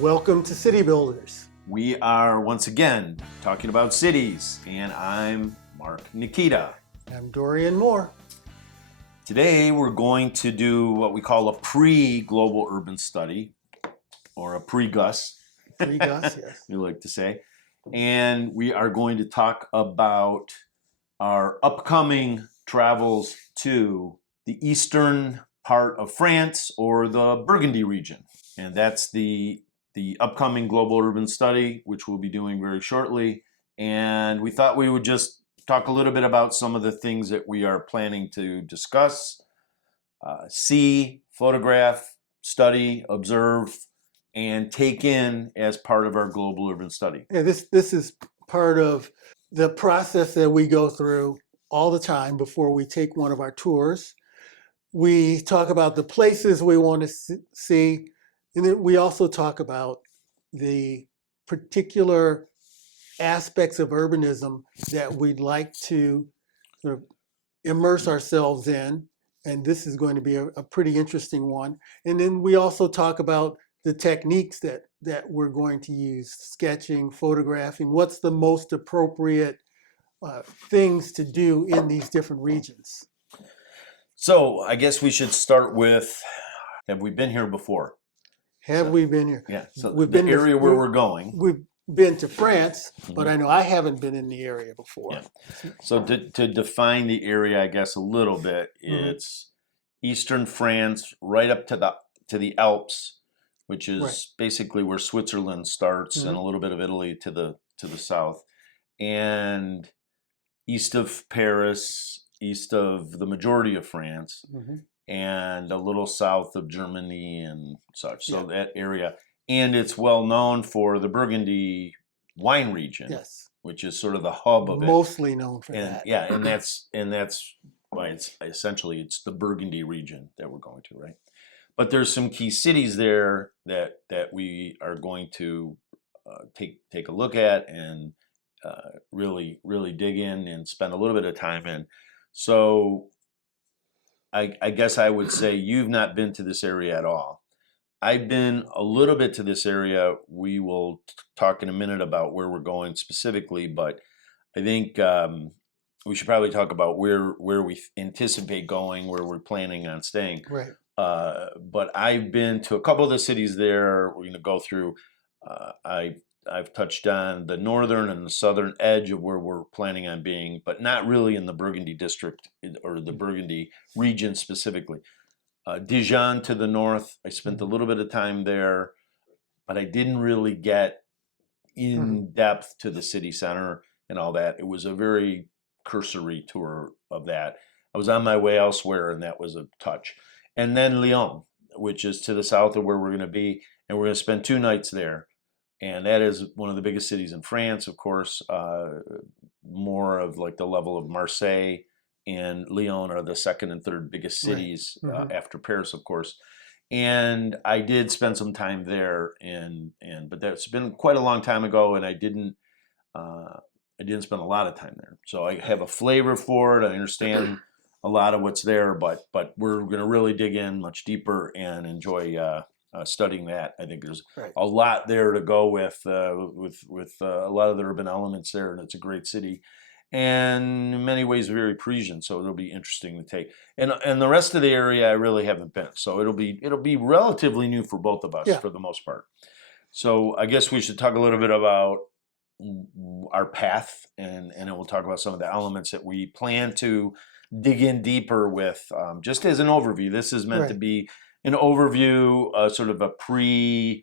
Welcome to City Builders. We are once again talking about cities, and I'm Mark Nickita. I'm Dorian Moore. Today we're going to do what we call a pre-global urban study, or a pre-GUS. Pre-GUS, yes. We like to say. And we are going to talk about our upcoming travels to the eastern part of France, or the Burgundy region. And that's the upcoming global urban study, which we'll be doing very shortly. And we thought we would just talk a little bit about some of the things that we are planning to discuss, see, photograph, study, observe, and take in as part of our global urban study. Yeah, this is part of the process that we go through all the time before we take one of our tours. We talk about the places we want to see, and then we also talk about the particular aspects of urbanism that we'd like to sort of immerse ourselves in. And this is going to be a pretty interesting one. And then we also talk about the techniques that we're going to use: sketching, photographing. What's the most appropriate things to do in these different regions? So I guess we should start with, have we been here before? Have we been here? Yeah, so We've the been area where we're going. We've been to France, but I know I haven't been in the area before. Yeah. So to define the area, I guess, a little bit, it's eastern France, right up to the Alps, which is basically where Switzerland starts, and a little bit of Italy to the south, and east of Paris, east of the majority of France, and a little south of Germany and such. So that area, and it's well known for the Burgundy wine region, which is sort of the hub of it. Mostly known for that. Yeah, and that's why it's the Burgundy region that we're going to, right? But there's some key cities there that we are going to take a look at and really dig in and spend a little bit of time in. So I guess I would say you've not been to this area at all. I've been a little bit to this area. We will talk in a minute about where we're going specifically, but I think we should probably talk about where we anticipate going, where we're planning on staying. Right. But I've been to a couple of the cities there. We're going to go through. I've touched on the northern and the southern edge of where we're planning on being, but not really in the Burgundy district or the Burgundy region specifically. Dijon to the north, I spent a little bit of time there, but I didn't really get in depth to the city center and all that. It was a very cursory tour of that. I was on my way elsewhere, and that was a touch. And then Lyon, which is to the south of where we're going to be, and we're going to spend 2 nights there. And that is one of the biggest cities in France, of course. More of like the level of Marseille and Lyon are the second and third biggest cities after Paris, of course. And I did spend some time there, but that's been quite a long time ago, and I didn't spend a lot of time there. So I have a flavor for it. I understand a lot of what's there, but we're going to really dig in much deeper and enjoy studying that. I think there's a lot there to go with a lot of the urban elements there, and it's a great city, and in many ways very Parisian. So it'll be interesting to take. And the rest of the area I really haven't been, so it'll be relatively new for both of us for the most part. So I guess we should talk a little bit about our path, and then we'll talk about some of the elements that we plan to dig in deeper with. Just as an overview, this is meant to be an overview, sort of a pre-plan.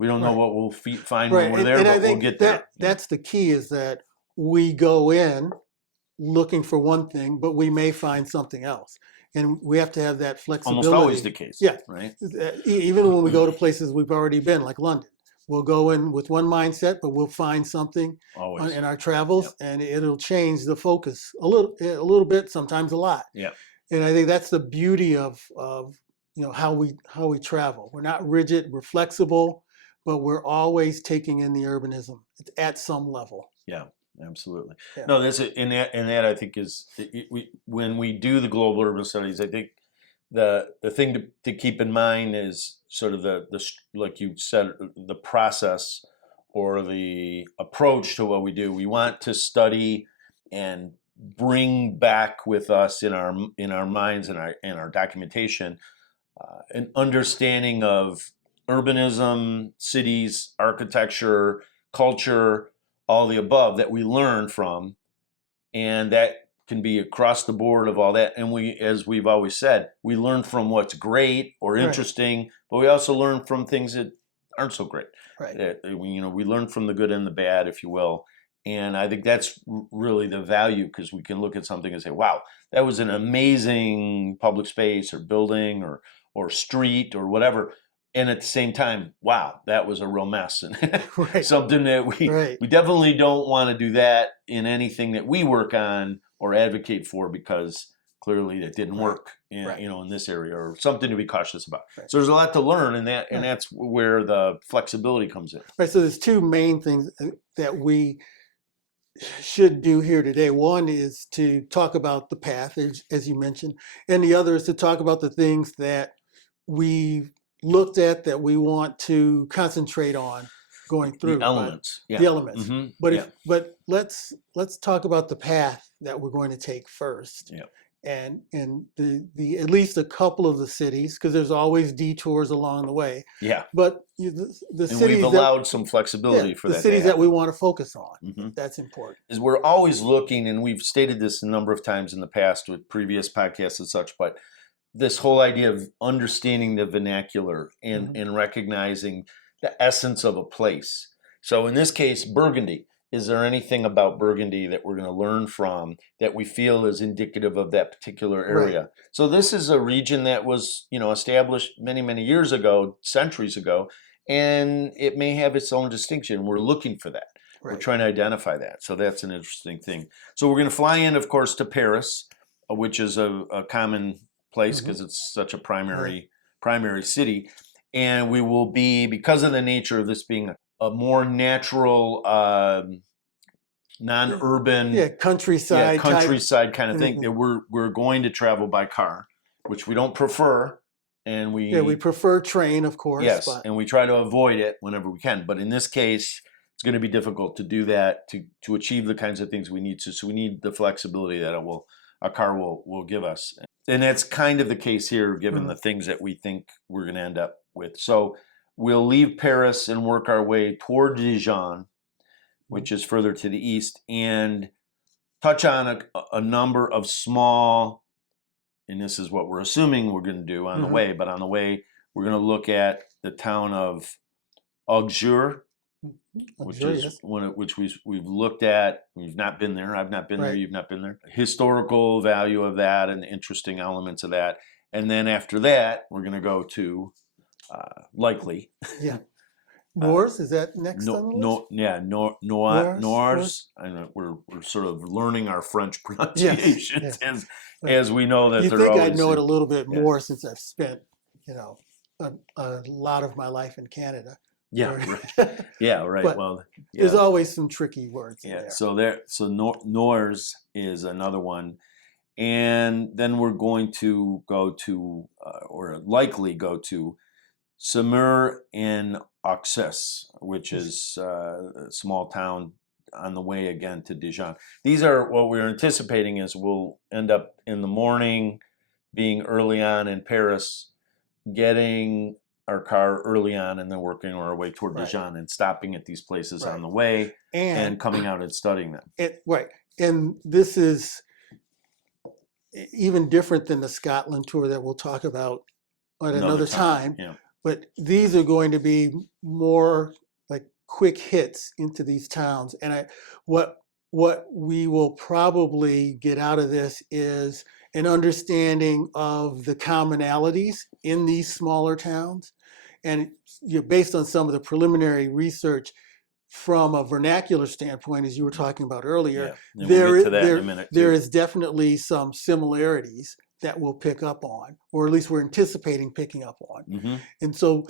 We don't know what we'll find when we're there, but we'll get there. That's the key, is that we go in looking for one thing, but we may find something else. And we have to have that flexibility. Almost always the case. Yeah. Right. Even when we go to places we've already been, like London. We'll go in with one mindset, but we'll find something in our travels, and it'll change the focus a little bit, sometimes a lot. Yeah. And I think that's the beauty of how we travel. We're not rigid, we're flexible, but we're always taking in the urbanism at some level. Yeah, absolutely. Yeah. No, in that I think is when we do the global urban studies, I think the thing to keep in mind is sort of like you said, the process or the approach to what we do. We want to study and bring back with us in our minds and our documentation an understanding of urbanism, cities, architecture, culture, all the above that we learn from, and that can be across the board of all that. And we, as we've always said, we learn from what's great or Right. interesting, but we also learn from things that aren't so great. Right. We learn from the good and the bad, if you will. And I think that's really the value, because we can look at something and say, wow, that was an amazing public space or building or street or whatever. And at the same time, wow, that was a real mess. And Right. something that Right. we definitely don't want to do that in anything that we work on or advocate for, because clearly it didn't Right. work in, Right. in this area, or something to be cautious about. Right. So there's a lot to learn, and Right. that's where the flexibility comes in. Right. So there's two main things that we should do here today. One is to talk about the path, as you mentioned, and the other is to talk about the things that we looked at that we want to concentrate on going through. The elements. Yeah. The elements. Mhm. But Yeah. but let's talk about the path that we're going to take first. Yeah. And the at least a couple of the cities, because there's always detours along the way. Yeah. But the And cities we've allowed some flexibility for the that. cities that we want to focus on. Mhm. That's important. Is we're always looking, and we've stated this a number of times in the past with previous podcasts and such, but this whole idea of understanding the vernacular and recognizing the essence of a place. So in this case, Burgundy. Is there anything about Burgundy that we're going to learn from that we feel is indicative of that particular area? Right. So this is a region that was, established many, many years ago, centuries ago, and it may have its own distinction. We're looking for that. We're Right. trying to identify that. So that's an interesting thing. So we're going to fly in, of course, to Paris, which is a common place because it's such a primary city. And we will be, because of the nature of this being a more natural, non-urban, countryside kind of thing, that we're going to travel by car, which we don't prefer, and we prefer train, of course. Yes, but and we try to avoid it whenever we can. But in this case, it's going to be difficult to do that to achieve the kinds of things we need to. So we need the flexibility that a car will give us, and that's kind of the case here, given the things that we think we're going to end up with. So we'll leave Paris and work our way toward Dijon, which is further to the east, and touch on a number of small, and this is what we're assuming we're going to do on the way, but on the way, we're going to look at the town of Auxerre, which we've looked at. We've not been there. I've not been there. You've not been there. Historical value of that and the interesting elements of that. And then after that, we're going to go to likely. Yeah. Noors, is that next on the list? Noors. I know we're sort of learning our French pronunciations as we know that you they're think always. I'd know it a little bit more since I've spent, a lot of my life in Canada. Yeah, right. Yeah, right. But well, there's always some tricky words in there. So Noors is another one, and then we're going to go to, or likely go to, Semur in Auxerre, which is a small town on the way again to Dijon. These are what we're anticipating is we'll end up in the morning, being early on in Paris, getting our car early on, and then working our way toward Dijon and stopping at these places on the way and coming out and studying them. And this is even different than the Scotland tour that we'll talk about at another time. Yeah. But these are going to be more like quick hits into these towns. And what we will probably get out of this is an understanding of the commonalities in these smaller towns. And based on some of the preliminary research from a vernacular standpoint, as you were talking about earlier, there is definitely some similarities that we'll pick up on, or at least we're anticipating picking up on. And so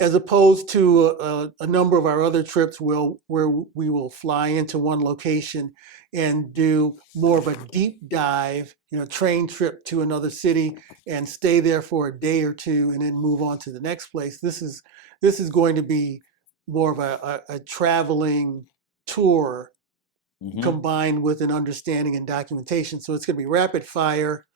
as opposed to a number of our other trips where we will fly into one location and do more of a deep dive, train trip to another city and stay there for a day or two and then move on to the next place. This is going to be more of a traveling tour Hmm. combined with an understanding and documentation. So it's going to be rapid fire,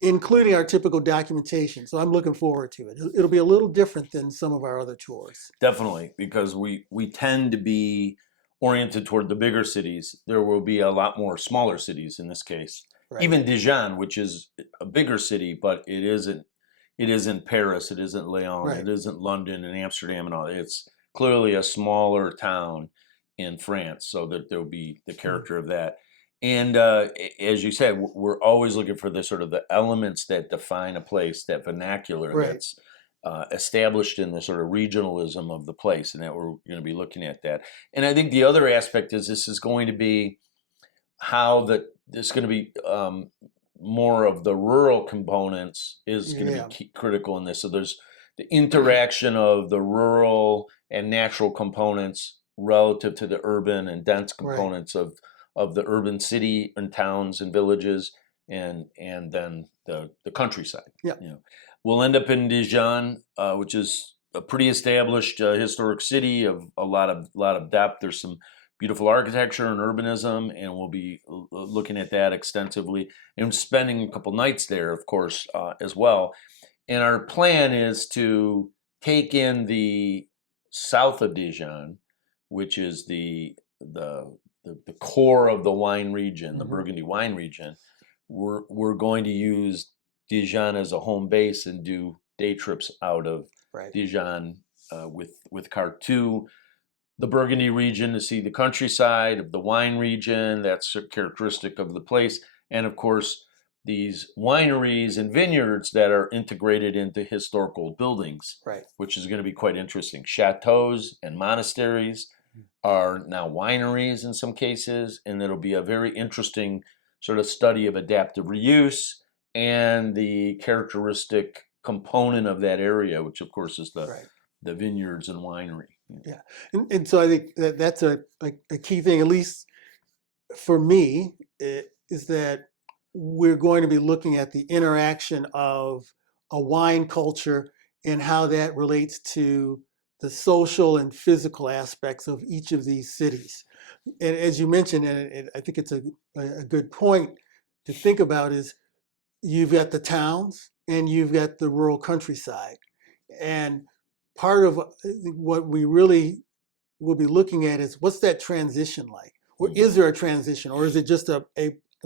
including our typical documentation. So I'm looking forward to it. It'll be a little different than some of our other tours. Definitely, because we tend to be oriented toward the bigger cities. There will be a lot more smaller cities in this case. Right. Even Dijon, which is a bigger city, but it isn't Paris, it isn't Lyon, Right. it isn't London and Amsterdam and all. It's clearly a smaller town in France, so that there'll be the character of that. And as you said, we're always looking for the sort of the elements that define a place, that vernacular Right. that's established in the sort of regionalism of the place, and that we're going to be looking at that. And I think the other aspect is this is going to be how there's going to be more of the rural components is going to be Yeah. critical in this. So there's the interaction of the rural and natural components relative to the urban and dense Right. components of the urban city and towns and villages, and then the countryside. Yeah. We'll end up in Dijon, which is a pretty established historic city of a lot of depth. There's some beautiful architecture and urbanism, and we'll be looking at that extensively and spending a couple nights there, of course, as well. And our plan is to take in the south of Dijon, which is the core of the wine region, the Mhm. Burgundy wine region. We're going to use Dijon as a home base and do day trips out of Right. Dijon with car to the Burgundy region to see the countryside of the wine region. That's a characteristic of the place, and of course these wineries and vineyards that are integrated into historical buildings, Right. which is going to be quite interesting. Chateaus and monasteries are now wineries in some cases, and it'll be a very interesting sort of study of adaptive reuse and the characteristic component of that area, which of course is Right. the vineyards and winery. Yeah. And so I think that's a key thing, at least for me, is that we're going to be looking at the interaction of a wine culture and how that relates to the social and physical aspects of each of these cities. And as you mentioned, and I think it's a good point to think about, is you've got the towns and you've got the rural countryside. And part of what we really will be looking at is what's that transition like? Or is there a transition, or is it just an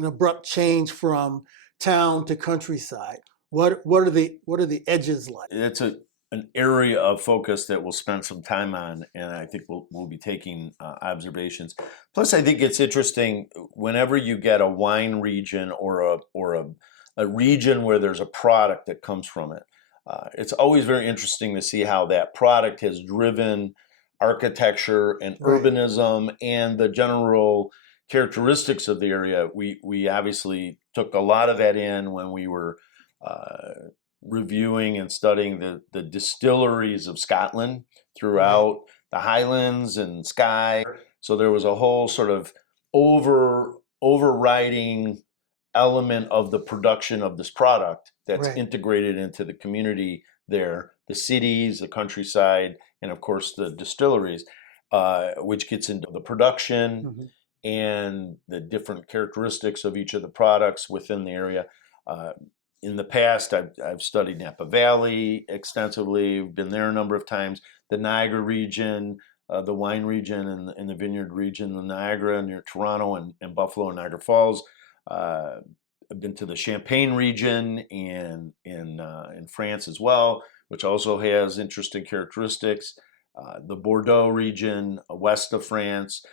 abrupt change from town to countryside? What are the edges like? It's an area of focus that we'll spend some time on, and I think we'll be taking observations. Plus, I think it's interesting whenever you get a wine region or a region where there's a product that comes from it. It's always very interesting to see how that product has driven architecture and Right. urbanism and the general characteristics of the area. We obviously took a lot of that in when we were reviewing and studying the distilleries of Scotland throughout the Highlands and Skye. So there was a whole sort of overriding element of the production of this product that's Right. integrated into the community there, the cities, the countryside, and of course the distilleries, which gets into the production Mhm. and the different characteristics of each of the products within the area. In the past, I've studied Napa Valley extensively, been there a number of times, the Niagara region, the wine region, and the vineyard region, the Niagara near Toronto and Buffalo and Niagara Falls. I've been to the Champagne region in France as well, which also has interesting characteristics. The Bordeaux region, west of France.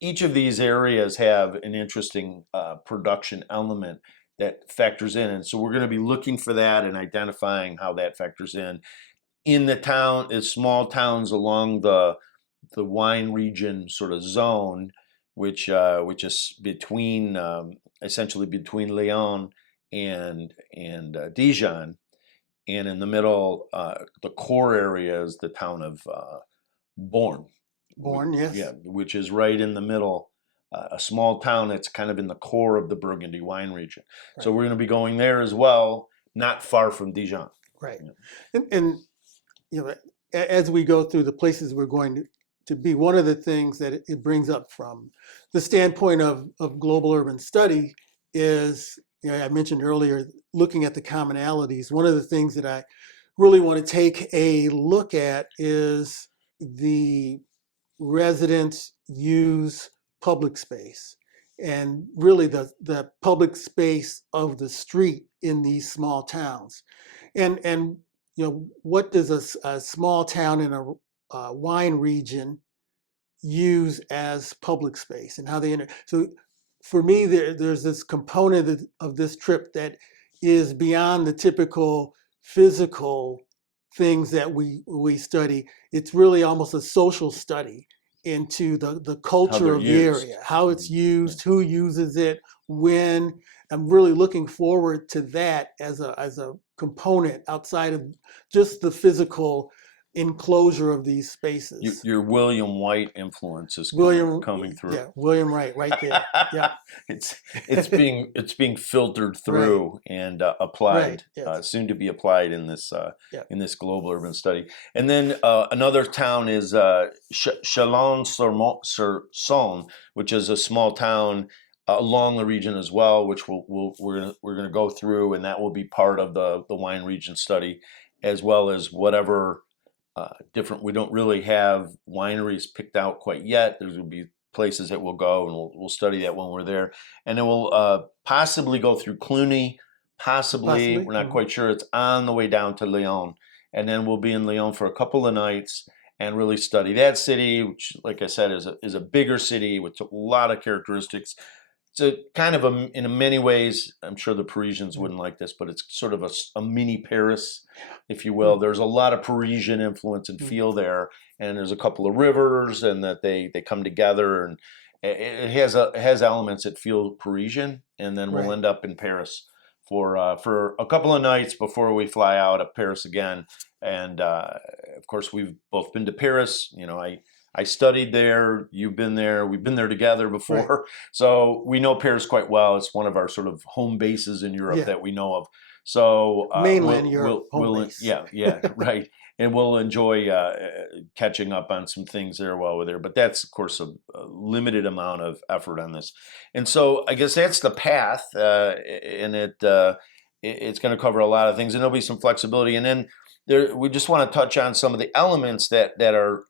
Each of these areas have an interesting production element that factors in. And so we're going to be looking for that and identifying how that factors in the town, is small towns along the wine region sort of zone, which is between essentially between Lyon and Dijon. and in the middle, the core area is the town of Born. Born, yes. Yeah, which is right in the middle, a small town that's kind of in the core of the Burgundy wine region. Right. So we're going to be going there as well, not far from Dijon. Right. Yeah. And as we go through the places we're going to be, one of the things that it brings up from the standpoint of global urban study is, I mentioned earlier, looking at the commonalities. One of the things that I really want to take a look at is the residents use public space, and really the public space of the street in these small towns. And what does a small town in a wine region use as public space, and how they so for me there's this component of this trip that is beyond the typical physical things that we study. It's really almost a social study into the culture of the area, how it's used, who uses it, when. I'm really looking forward to that as a component outside of just the physical enclosure of these spaces. Your William White influence is coming through. Yeah, William Wright, right there. Yeah, it's being filtered through and applied, right. Yes. soon to be applied in this global urban study. And then another town is Chalon-sur-Saône, which is a small town along the region as well, which we're going to go through, and that will be part of the wine region study, as well as whatever different. We don't really have wineries picked out quite yet. There will be places that we'll go, and we'll study that when we're there, and then we'll possibly go through Cluny. Possibly. We're not quite sure. It's on the way down to Lyon, and then we'll be in Lyon for a couple of nights and really study that city, which, like I said, is a bigger city with a lot of characteristics. It's a kind of in many ways, I'm sure the Parisians wouldn't like this, but it's sort of a mini Paris, if you will. There's a lot of Parisian influence and feel there, and there's a couple of rivers, and that they come together, and it has elements that feel Parisian, and then we'll end up in Paris for a couple of nights before we fly out of Paris again. And of course, we've both been to Paris. I studied there, you've been there, we've been there together before. So we know Paris quite well. It's one of our sort of home bases in Europe that we know of. So mainland Europe, home base. Yeah, right. And we'll enjoy catching up on some things there while we're there. But that's, of course, a limited amount of effort on this. And so I guess that's the path, and it's going to cover a lot of things, and there'll be some flexibility. And then we just want to touch on some of the elements that are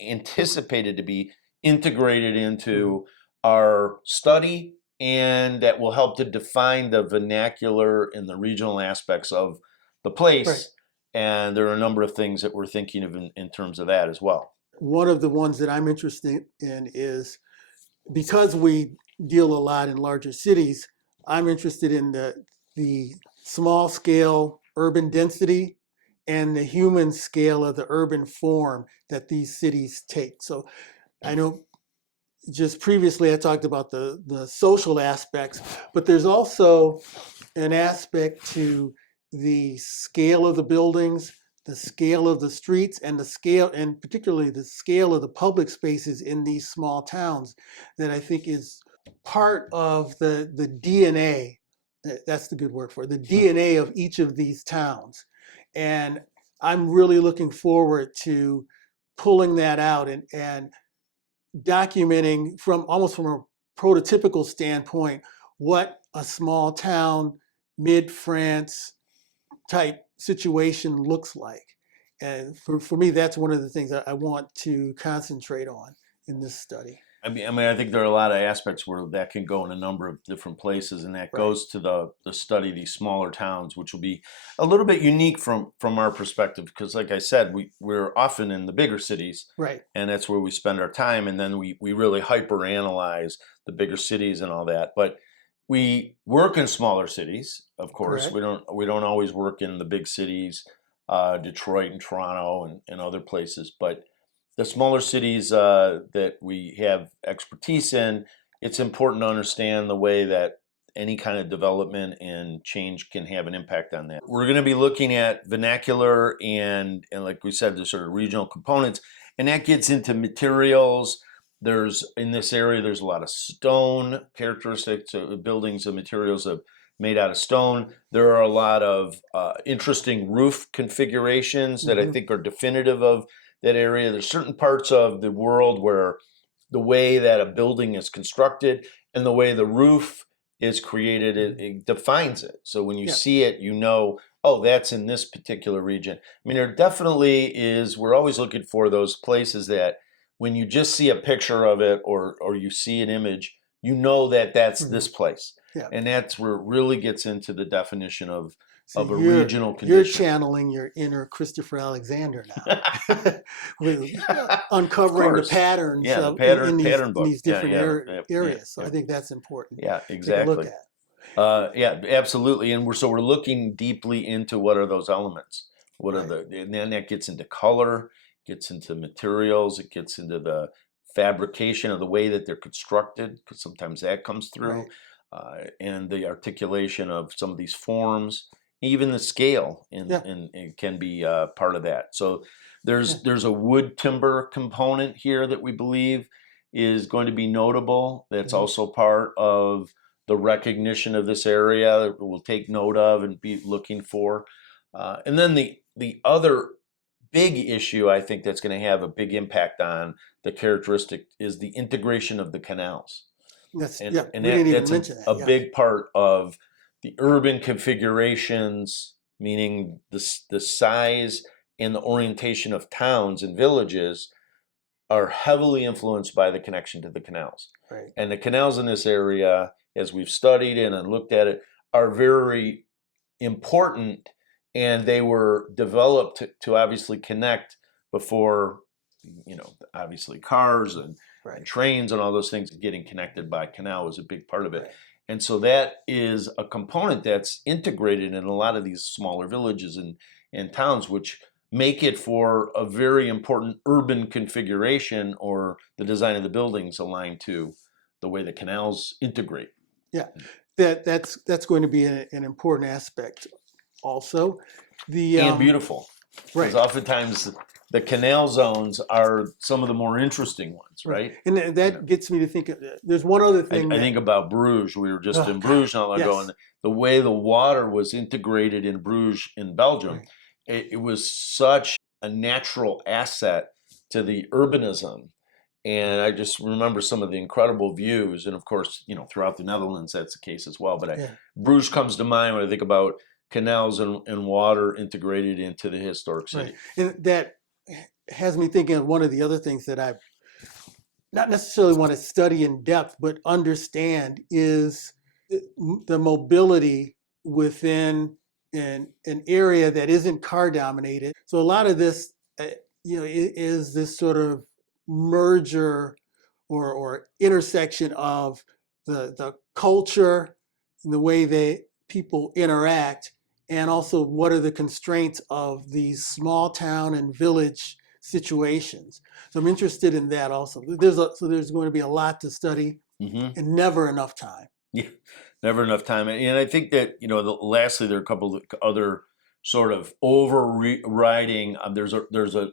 anticipated to be integrated into our study, and that will help to define the vernacular and the regional aspects of the place. And there are a number of things that we're thinking of in terms of that as well. One of the ones that I'm interested in is, because we deal a lot in larger cities, I'm interested in the small scale urban density and the human scale of the urban form that these cities take. So I know just previously I talked about the social aspects, but there's also an aspect to the scale of the buildings, the scale of the streets, and particularly the scale of the public spaces in these small towns that I think is part of the DNA. That's the good word for it, the DNA of each of these towns. And I'm really looking forward to pulling that out and documenting from a prototypical standpoint what a small town, mid-France type situation looks like. And for me, that's one of the things I want to concentrate on in this study. I mean, I think there are a lot of aspects where that can go in a number of different places, and that goes to the study of these smaller towns, which will be a little bit unique from our perspective, because, like I said, we're often in the bigger cities, and that's where we spend our time, and then we really hyper analyze the bigger cities and all that. But we work in smaller cities, of course. We don't always work in the big cities, Detroit and Toronto and other places, but the smaller cities that we have expertise in, it's important to understand the way that any kind of development and change can have an impact on that. We're going to be looking at vernacular and like we said, the sort of regional components, and that gets into materials. In this area, there's a lot of stone characteristics of buildings and materials made out of stone. There are a lot of interesting roof configurations that I think are definitive of that area. There's certain parts of the world where the way that a building is constructed and the way the roof is created, it defines it. So when you see it, you know, oh, that's in this particular region. I mean, there definitely is, we're always looking for those places that when you just see a picture of it or you see an image, you know that that's this place. Yeah. And that's where it really gets into the definition of a regional condition. You're channeling your inner Christopher Alexander now, with uncovering the patterns in these different areas. So I think that's important. Yeah, exactly. To look at. Yeah, absolutely. And we're looking deeply into what are those elements. What are and then that gets into color, gets into materials, it gets into the fabrication of the way that they're constructed, because sometimes that comes through, and the articulation of some of these forms, even the scale, and it can be part of that. So there's a wood timber component here that we believe is going to be notable. That's also part of the recognition of this area that we'll take note of and be looking for. And then the other big issue I think that's going to have a big impact on the characteristic is the integration of the canals. That's a big part of the urban configurations, meaning the size and the orientation of towns and villages are heavily influenced by the connection to the canals. Right. And the canals in this area, as we've studied it and looked at it, are very important. And they were developed to obviously connect before, obviously cars and trains and all those things. Getting connected by canal was a big part of it. Right. And so that is a component that's integrated in a lot of these smaller villages and towns, which make it for a very important urban configuration, or the design of the buildings aligned to the way the canals integrate. Yeah, that's going to be an important aspect. Also, and beautiful, because oftentimes the canal zones are some of the more interesting ones, right? And that gets me to think. There's one other thing. I think about Bruges. We were just in Bruges not long ago, and the way the water was integrated in Bruges in Belgium, it was such a natural asset to the urbanism. And I just remember some of the incredible views, and of course, throughout the Netherlands, that's the case as well. But Bruges comes to mind when I think about canals and water integrated into the historic city. And that has me thinking of one of the other things that I not necessarily want to study in depth, but understand is the mobility within an area that isn't car dominated. So a lot of this, is this sort of merger or intersection of the culture and the way people interact, and also what are the constraints of these small town and village situations. So I'm interested in that also. There's going to be a lot to study, and never enough time. Yeah, never enough time. And I think that, lastly, there are a couple of other sort of overriding. There's a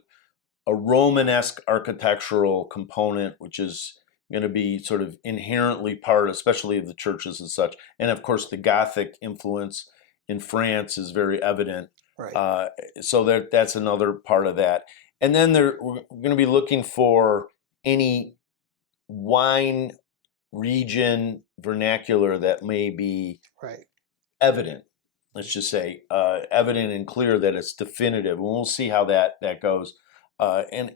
Romanesque architectural component, which is going to be sort of inherently part, especially of the churches and such. And of course, the Gothic influence in France is very evident. Right. So that's another part of that. And then we're going to be looking for any wine region vernacular that may be evident. Let's just say evident and clear, that it's definitive. And we'll see how that goes. And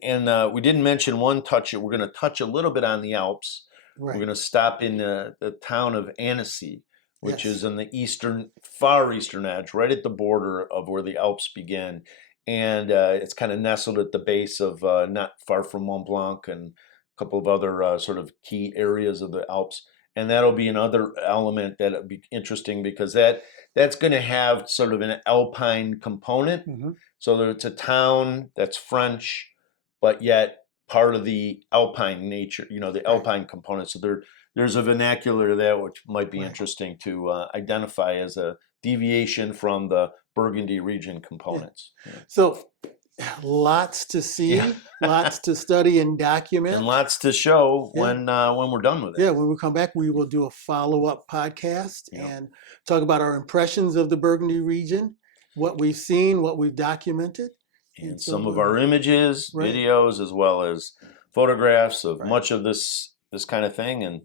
we didn't mention one touch. We're going to touch a little bit on the Alps. Right. We're going to stop in the town of Annecy, which is on the far eastern edge, right at the border of where the Alps begin. And it's kind of nestled at the base of, not far from Mont Blanc and a couple of other sort of key areas of the Alps. And that'll be another element that'll be interesting, because that's going to have sort of an alpine component. So it's a town that's French, but yet part of the alpine nature, the alpine component. So there's a vernacular there which might be Right. interesting to identify as a deviation from the Burgundy region components. So lots to see, Yeah. lots to study and document. And lots to show Yeah. when we're done with it. Yeah, when we come back, we will do a follow-up podcast Yeah. and talk about our impressions of the Burgundy region, what we've seen, what we've documented. And so some of we'll- our images, Right. videos, as well as photographs of Right. much of this kind of thing, and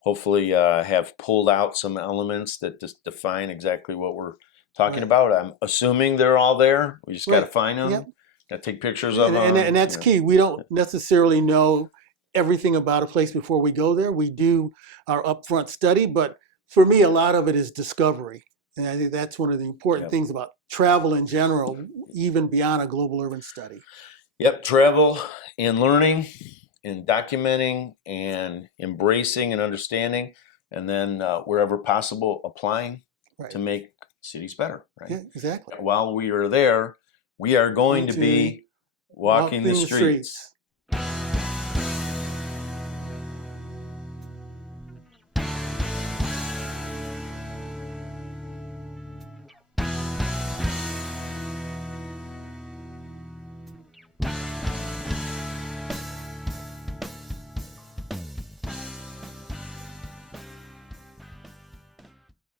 hopefully have pulled out some elements that just define exactly what we're talking Right. about. I'm assuming they're all there. We just got to Right. find them. Yep. Got to take pictures of And, them. and that's key. We don't necessarily know everything about a place before we go there. We do our upfront study, but for me, a lot of it is discovery. And I think that's one of the important Yep. things about travel in general, even beyond a global urban study. Yep, travel and learning and documenting and embracing and understanding, and then wherever possible, applying Right. to make cities better. Right. Yeah, exactly. While we are there, we are going to be walking the streets.